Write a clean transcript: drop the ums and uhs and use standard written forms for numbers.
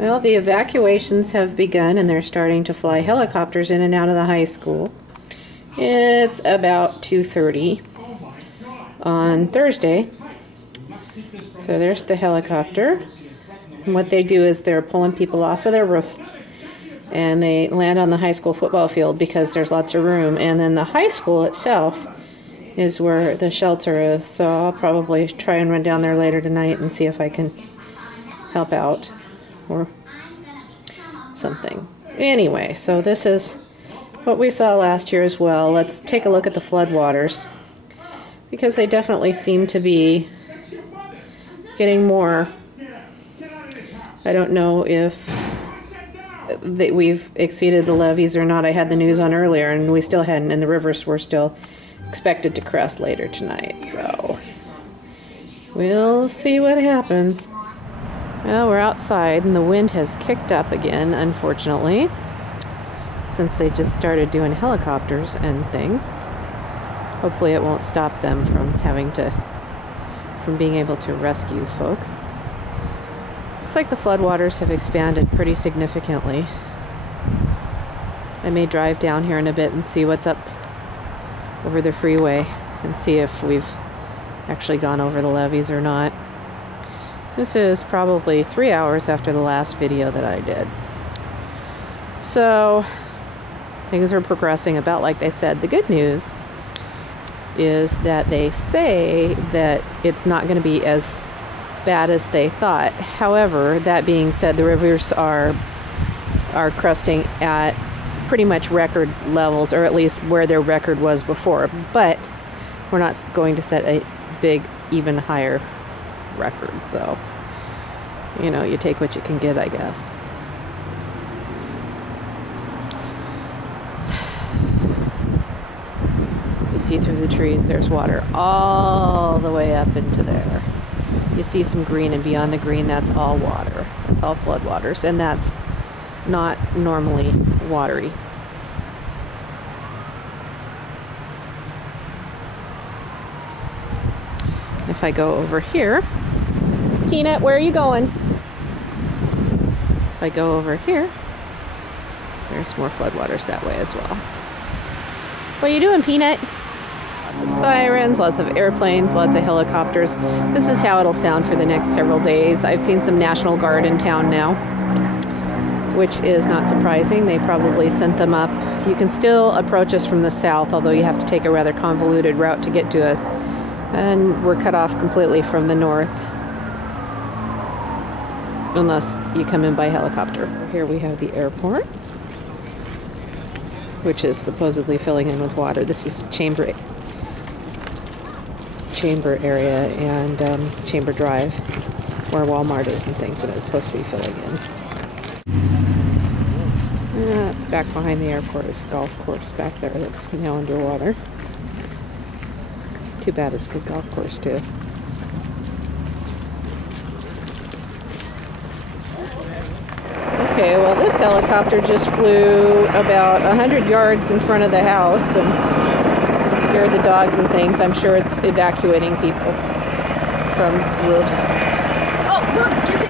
Well, the evacuations have begun and they're starting to fly helicopters in and out of the high school. It's about 2:30 on Thursday. So there's the helicopter. And what they do is they're pulling people off of their roofs and they land on the high school football field because there's lots of room. And then the high school itself is where the shelter is. So I'll probably try and run down there later tonight and see if I can help out or something. Anyway, so this is what we saw last year as well. Let's take a look at the floodwaters because they definitely seem to be getting more. I don't know if we've exceeded the levees or not. I had the news on earlier and we still hadn't, and the rivers were still expected to crest later tonight, so we'll see what happens. Well, we're outside and the wind has kicked up again, unfortunately, since they just started doing helicopters and things. Hopefully it won't stop them from being able to rescue folks. Looks like the floodwaters have expanded pretty significantly. I may drive down here in a bit and see what's up over the freeway and see if we've actually gone over the levees or not. This is probably 3 hours after the last video that I did. So things are progressing about like they said. The good news is that they say that it's not going to be as bad as they thought. However, that being said, the rivers are cresting at pretty much record levels, or at least where their record was before. But we're not going to set a big, even higher record. So, you know, you take what you can get, I guess. You see through the trees, there's water all the way up into there. You see some green, and beyond the green, that's all water. That's all floodwaters, and that's not normally watery. If I go over here, Peanut, where are you going? If I go over here, there's more floodwaters that way as well. What are you doing, Peanut? Lots of sirens, lots of airplanes, lots of helicopters. This is how it'll sound for the next several days. I've seen some National Guard in town now, which is not surprising. They probably sent them up. You can still approach us from the south, although you have to take a rather convoluted route to get to us. And we're cut off completely from the north, unless you come in by helicopter. Here we have the airport, which is supposedly filling in with water. This is Chamber area and Chamber Drive, where Walmart is and things, and it's supposed to be filling in. It's back behind the airport. It's a golf course back there that's now underwater. Too bad, it's a good golf course too. Okay, well this helicopter just flew about 100 yards in front of the house and scared the dogs and things. I'm sure it's evacuating people from roofs. Oh, look!